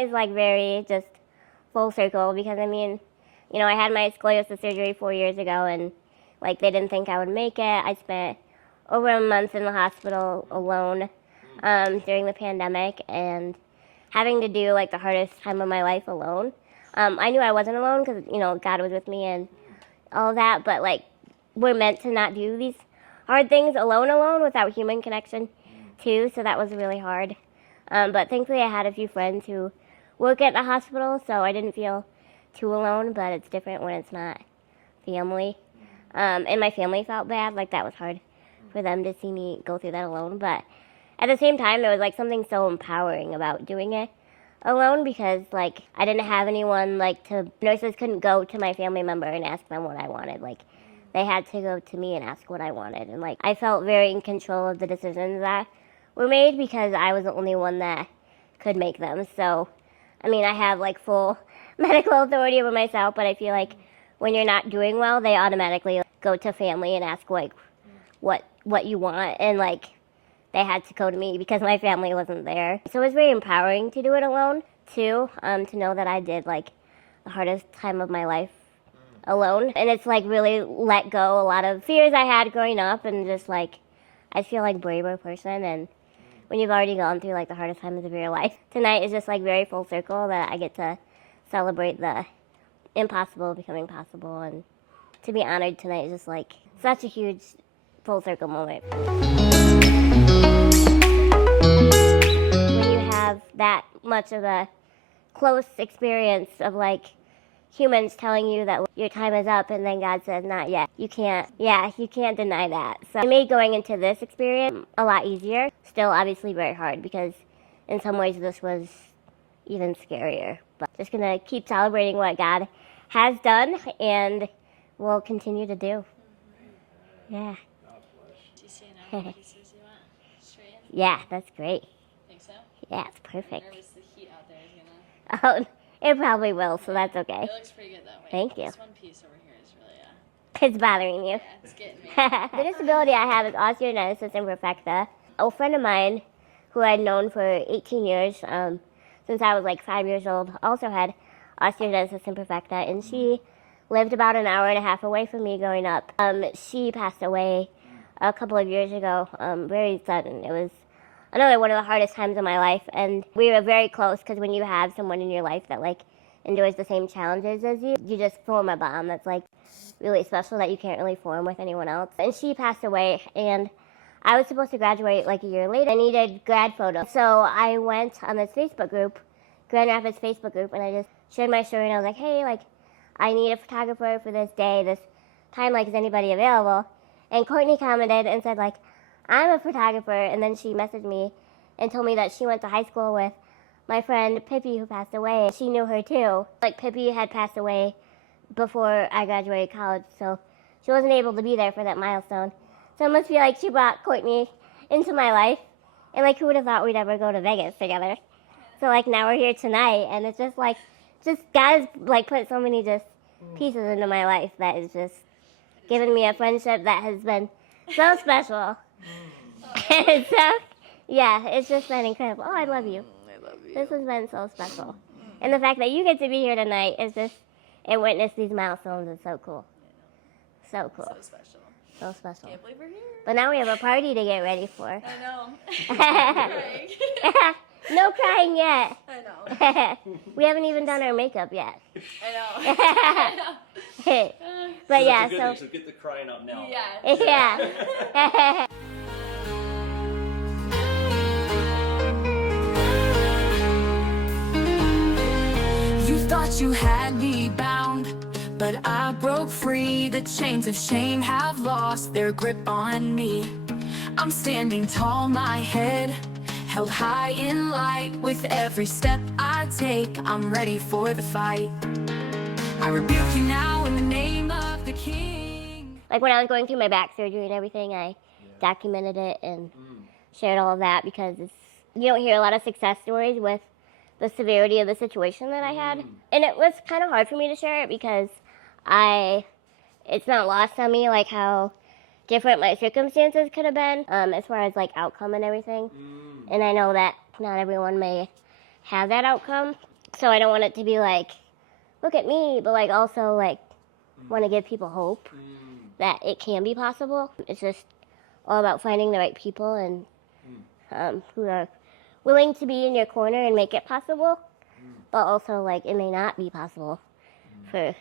is like very just full circle because I mean, you know, I had my scoliosis surgery 4 years ago and like they didn't think I would make it. I spent over a month in the hospital alone during the pandemic and having to do like the hardest time of my life alone. I knew I wasn't alone because, you know, God was with me and all of that, but like we're meant to not do these hard things alone without human connection too, so that was really hard. But thankfully I had a few friends who work at the hospital, so I didn't feel too alone, but it's different when it's not family. And my family felt bad, like that was hard for them to see me go through that alone, but at the same time there was like something so empowering about doing it alone because like I didn't have anyone like to, nurses couldn't go to my family member and ask them what I wanted, like they had to go to me and ask what I wanted, and like I felt very in control of the decisions that were made because I was the only one that could make them. So I mean I have like full medical authority over myself, but I feel like when you're not doing well they automatically go to family and ask like what you want, and like they had to go to me because my family wasn't there. So it was very empowering to do it alone too, to know that I did like the hardest time of my life alone. And it's like really let go a lot of fears I had growing up, and just like I feel like a braver person. And when you've already gone through like the hardest times of your life, tonight is just like very full circle that I get to celebrate the impossible becoming possible, and to be honored tonight is just like such a huge full circle moment. When you have that much of a close experience of like humans telling you that your time is up and then God says not yet, you can't deny that. So it made going into this experience a lot easier. Still obviously very hard because in some ways this was even scarier. But just gonna keep celebrating what God has done and will continue to do. Yeah. Do you see an hour pieces you want? Straight in? Yeah, that's great. Think so? Yeah, it's perfect. I'm nervous the heat out there is gonna... Oh, it probably will, so that's okay. It looks pretty good though. Wait, Thank you. This one piece over here is really, It's bothering you. yeah, it's getting me. The disability I have is osteogenesis imperfecta. A friend of mine who I'd known for 18 years, since I was like 5 years old, also had osteogenesis imperfecta, and she lived about an hour and a half away from me growing up. She passed away a couple of years ago, very sudden. It was another one of the hardest times of my life, and we were very close because when you have someone in your life that like endures the same challenges as you, you just form a bond that's like really special that you can't really form with anyone else. And she passed away, and I was supposed to graduate like a year later. I needed grad photos, so I went on this Facebook group, Grand Rapids Facebook group, and I just shared my story, and I was like, hey, like I need a photographer for this day, this time, like is anybody available? And Kourtney commented and said like, I'm a photographer, and then she messaged me and told me that she went to high school with my friend Pippi who passed away. She knew her too. Like Pippi had passed away before I graduated college, so she wasn't able to be there for that milestone. So it must be like she brought Kourtney into my life, and like who would have thought we'd ever go to Vegas together? So like now we're here tonight, and it's just like, just God has like put so many just pieces into my life that is just given me a friendship that has been so special. And so, yeah, it's just been incredible. Oh, I love you. I love you. This has been so special. And the fact that you get to be here tonight is just, and witness these milestones is so cool. So cool. So special. So special. Can't believe we're here. But now we have a party to get ready for. I know. Crying. No crying yet. I know. We haven't even done our makeup yet. I know. But yeah, that's a good so. thing, so get the crying out now. Yeah. Yeah. You thought you had me bound, but I broke free. The chains of shame have lost their grip on me. I'm standing tall, my head held high in light. With every step I take, I'm ready for the fight. I rebuke you now in the name of the King. Like when I was going through my back surgery and everything, I documented it and shared all of that because you don't hear a lot of success stories with the severity of the situation that I had. And it was kind of hard for me to share it because it's not lost on me like how different my circumstances could have been as far as like outcome and everything. And I know that not everyone may have that outcome. So I don't want it to be like, look at me, but like also like want to give people hope that it can be possible. It's just all about finding the right people and who are willing to be in your corner and make it possible. But also like it may not be possible for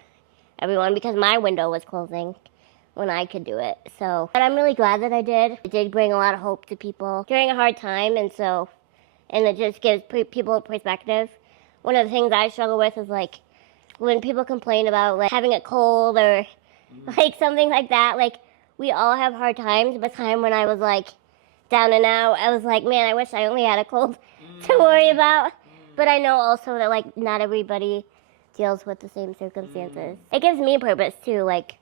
everyone because my window was closing when I could do it. So, but I'm really glad that I did. It did bring a lot of hope to people during a hard time, and it just gives people perspective. One of the things I struggle with is like when people complain about like having a cold or like something like that. Like we all have hard times. But the time when I was like down and out, I was like, man, I wish I only had a cold to worry about. But I know also that like not everybody deals with the same circumstances. It gives me purpose too, like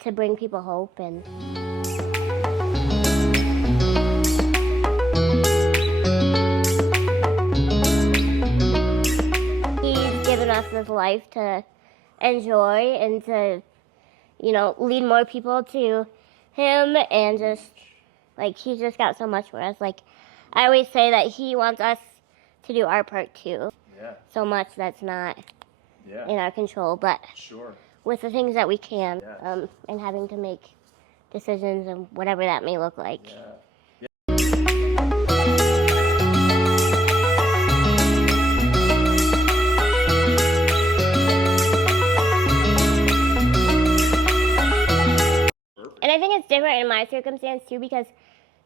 to bring people hope and. Given us this life to enjoy and to, you know, lead more people to him, and just like he's just got so much for us. Like I always say that he wants us to do our part too. Yeah. So much that's not in our control, but with the things that we can, and having to make decisions and whatever that may look like. And I think it's different in my circumstance too, because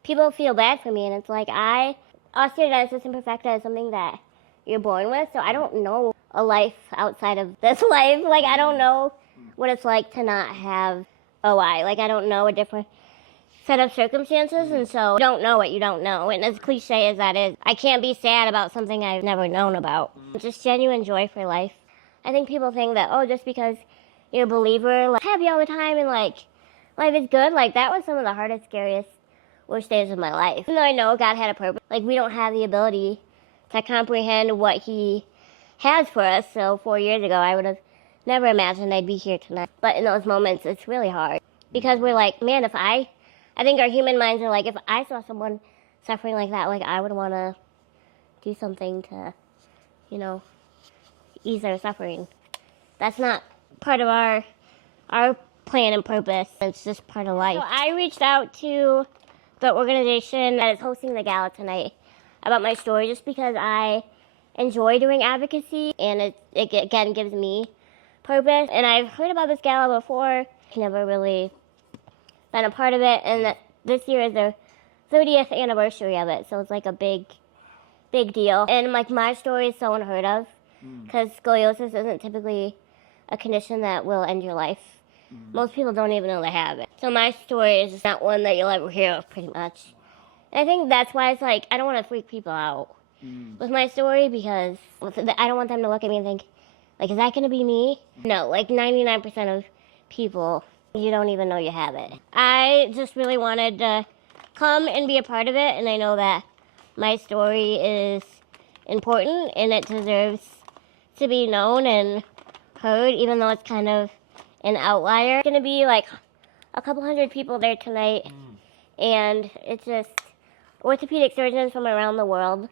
people feel bad for me, and it's like osteogenesis imperfecta is something that you're born with, so I don't know a life outside of this life. Like I don't know what it's like to not have OI. Like I don't know a different set of circumstances, and so you don't know what you don't know. And as cliche as that is, I can't be sad about something I've never known about. Just genuine joy for life. I think people think that, oh, just because you're a believer, like happy all the time and like life is good, like that was some of the hardest, scariest, worst days of my life. Even though I know God had a purpose, like we don't have the ability to comprehend what he has for us. So 4 years ago, I would have never imagined I'd be here tonight. But in those moments, it's really hard because we're like, man, I think our human minds are like, if I saw someone suffering like that, like I would want to do something to, you know, ease their suffering. That's not part of our plan and purpose. It's just part of life. So I reached out to the organization that is hosting the gala tonight about my story just because I enjoy doing advocacy, and it again gives me purpose. And I've heard about this gala before, never really been a part of it, and this year is their 30th anniversary of it, so it's like a big deal. And like my story is so unheard of because scoliosis isn't typically a condition that will end your life. Most people don't even know they have it. So my story is just not one that you'll ever hear of, pretty much. And I think that's why it's like, I don't want to freak people out with my story, because I don't want them to look at me and think, like, is that going to be me? No, like 99% of people, you don't even know you have it. I just really wanted to come and be a part of it, and I know that my story is important and it deserves to be known and heard, even though it's kind of an outlier. It's gonna be like a couple hundred people there tonight, and it's just orthopedic surgeons from around the world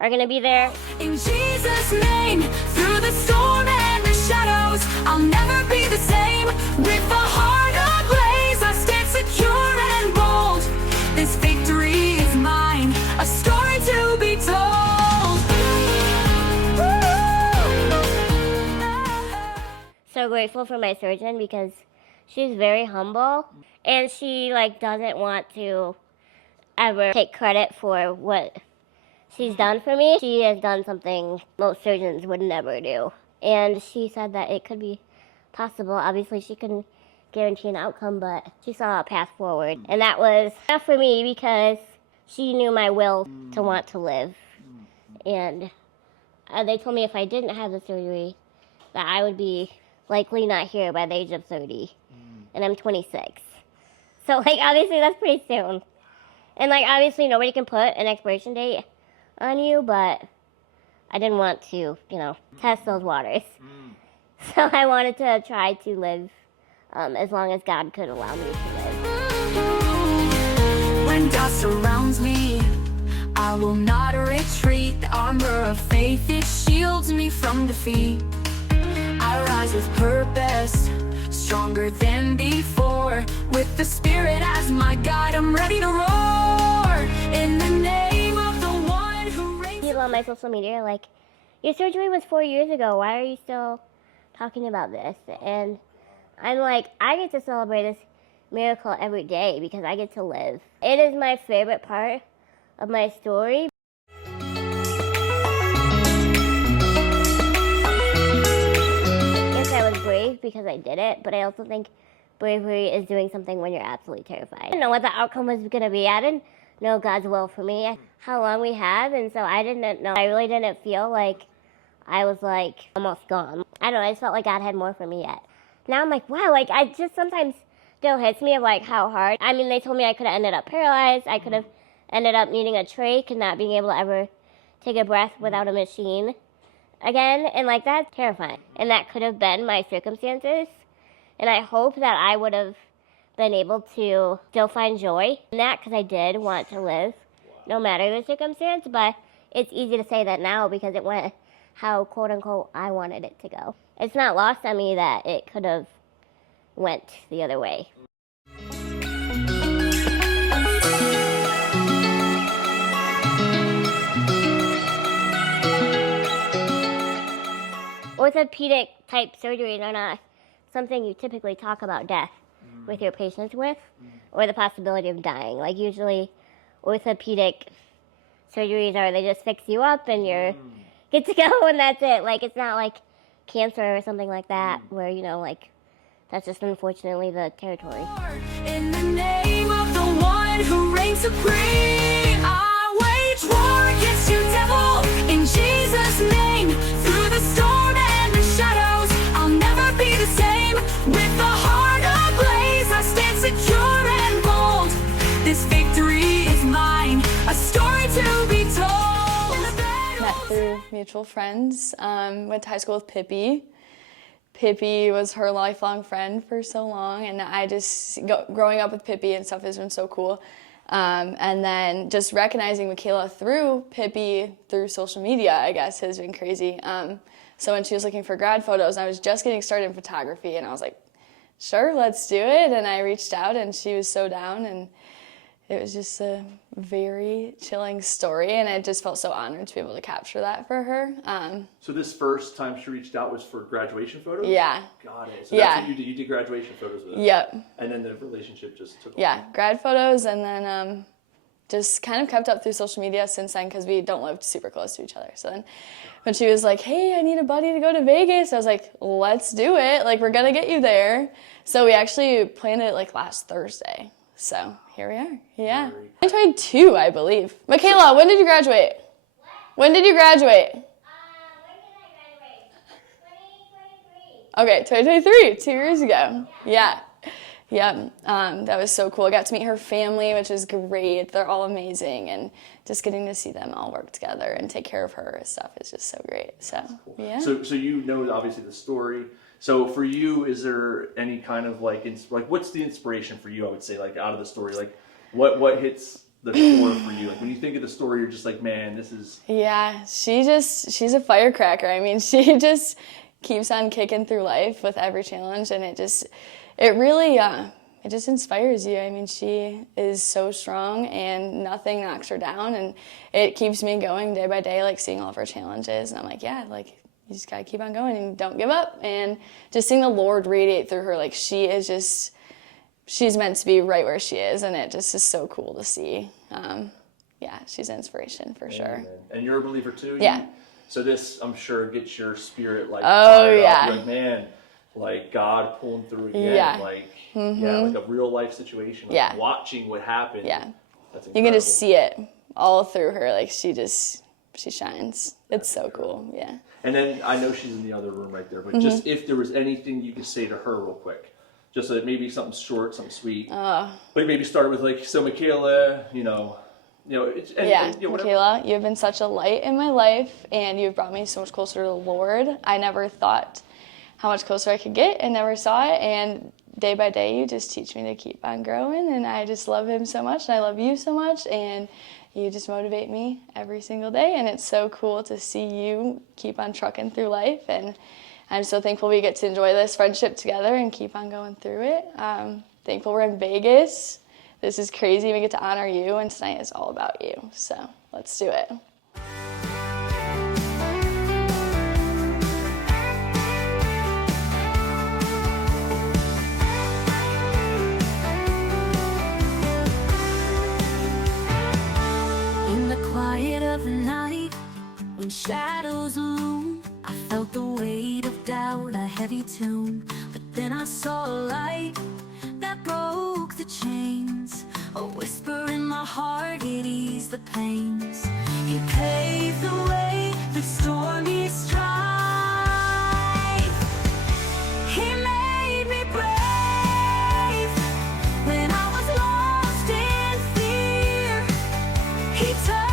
are gonna be there. In Jesus' name, through the storm and the shadows, I'll never be the same. With a heart ablaze, I stand secure and bold. This victory is mine, a story to be told. So grateful for my surgeon because she's very humble, and she like doesn't want to ever take credit for what she's done for me. She has done something most surgeons would never do, and she said that it could be possible. Obviously she couldn't guarantee an outcome, but she saw a path forward, and that was enough for me because she knew my will to want to live. And they told me if I didn't have the surgery that I would be likely not here by the age of 30, and I'm 26. So like obviously that's pretty soon, and like obviously nobody can put an expiration date on you, but I didn't want to, you know, test those waters. So I wanted to try to live as long as God could allow me to live. When doubt surrounds me, I will not retreat. The armor of faith, it shields saves me from defeat. I rise with purpose, stronger than before. With the Spirit as my guide, I'm ready to roar. In the name of the one who reigns. People on my social media are like, your surgery was 4 years ago. Why are you still talking about this? And I'm like, I get to celebrate this miracle every day because I get to live. It is my favorite part of my story. Yes, I was brave because I did it, but I also think bravery is doing something when you're absolutely terrified. I didn't know what the outcome was going to be. I didn't know God's will for me, how long we have, and so I didn't know. I really didn't feel like I was like almost gone. I don't know, I just felt like God had more for me yet. Now I'm like, wow, like I just sometimes still hits me of like how hard. I mean, they told me I could have ended up paralyzed. I could have ended up needing a trach and not being able to ever take a breath without a machine again. And like, that's terrifying. And that could have been my circumstances. And I hope that I would have been able to still find joy in that, because I did want to live no matter the circumstance. But it's easy to say that now because it went how, quote unquote, I wanted it to go. It's not lost on me that it could have went the other way. Orthopedic type surgeries are not something you typically talk about death with your patients with, or the possibility of dying. Like usually orthopedic surgeries are, they just fix you up and you're good to go and that's it. Like it's not like cancer or something like that where, you know, like that's just unfortunately the territory. In the name of the one who reigns supreme, I wage war against you, devil, in Jesus' name. Through the storm and the shadows, I'll never be the same. With a heart ablaze, I stand secure and bold. This victory is mine, a story to be told. Met through mutual friends. Went to high school with Pippi. Pippi was her lifelong friend for so long, and I just, growing up with Pippi and stuff has been so cool. And then just recognizing Michaela through Pippi, through social media, I guess, has been crazy. So when she was looking for grad photos, I was just getting started in photography, and I was like, sure, let's do it. And I reached out, and she was so down, and it was just a very chilling story, and I just felt so honored to be able to capture that for her. So this first time she reached out was for graduation photos? Yeah. Got it. So that's what you did. You did graduation photos with her? Yep. And then the relationship just took off? Yeah, grad photos, and then just kind of kept up through social media since then because we don't live super close to each other. So then when she was like, hey, I need a buddy to go to Vegas, I was like, let's do it. Like, we're going to get you there. So we actually planned it like last Thursday. So here we are. Yeah. 2022, I believe. Michaela, when did you graduate? When did you graduate? When did I graduate? 2023. Okay, 2023, 2 years ago. Yeah. Yep. That was so cool. I got to meet her family, which is great. They're all amazing, and just getting to see them all work together and take care of her and stuff is just so great. So, yeah. So you know obviously the story. So for you, is there any kind of like what's the inspiration for you? I would say like out of the story, like what hits the core for you? Like when you think of the story, you're just like, man, this is. Yeah, she's a firecracker. I mean, she just keeps on kicking through life with every challenge, and it really inspires you. I mean, she is so strong, and nothing knocks her down, and it keeps me going day by day, like seeing all of her challenges, and I'm like, yeah, like. You just gotta keep on going and don't give up, and just seeing the Lord radiate through her, like she's meant to be right where she is, and it just is so cool to see. Yeah, she's an inspiration for sure. And you're a believer too? Yeah. So this, I'm sure, gets your spirit like oh fired yeah, up. You're like, man, like God pulling through again, yeah, like like a real life situation, like watching what happened. Yeah, that's incredible. you can just see it all through her, like she shines. It's so cool. Yeah. And then I know she's in the other room right there, but just if there was anything you could say to her real quick, just so that maybe something short, something sweet, but maybe start with like, so Michaela, Michaela, you've been such a light in my life, and you've brought me so much closer to the Lord. I never thought how much closer I could get, and never saw it, and day by day, you just teach me to keep on growing, and I just love him so much, and I love you so much, and you just motivate me every single day, and it's so cool to see you keep on trucking through life, and I'm so thankful we get to enjoy this friendship together and keep on going through it. Thankful we're in Vegas. This is crazy. We get to honor you, and tonight is all about you, so let's do it. Of the night, when shadows loom, I felt the weight of doubt, a heavy tune. But then I saw a light that broke the chains, a whisper in my heart, it eased the pains. He paved the way through stormy strife. He made me brave when I was lost in fear. He turned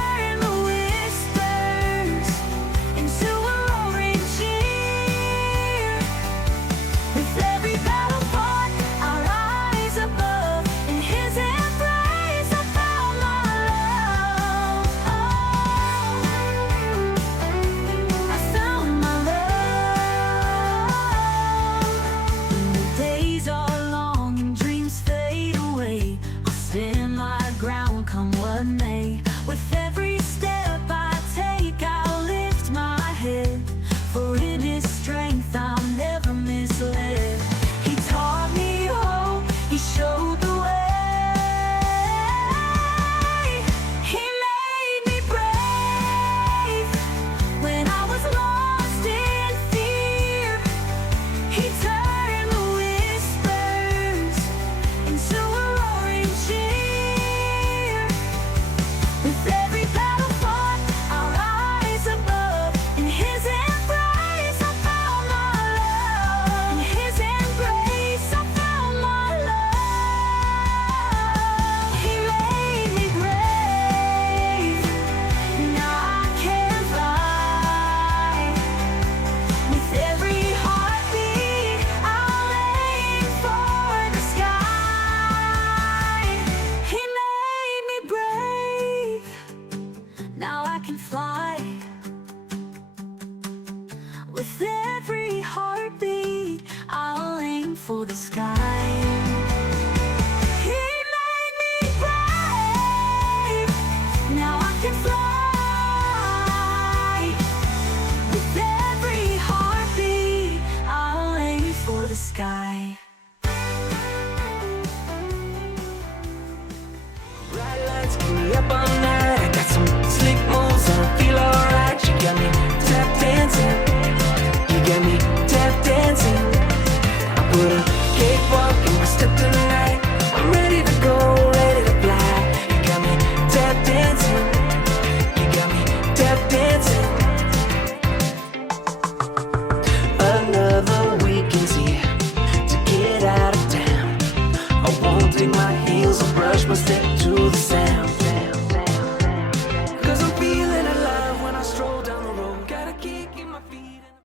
Dig my heels and brush my step to the sound.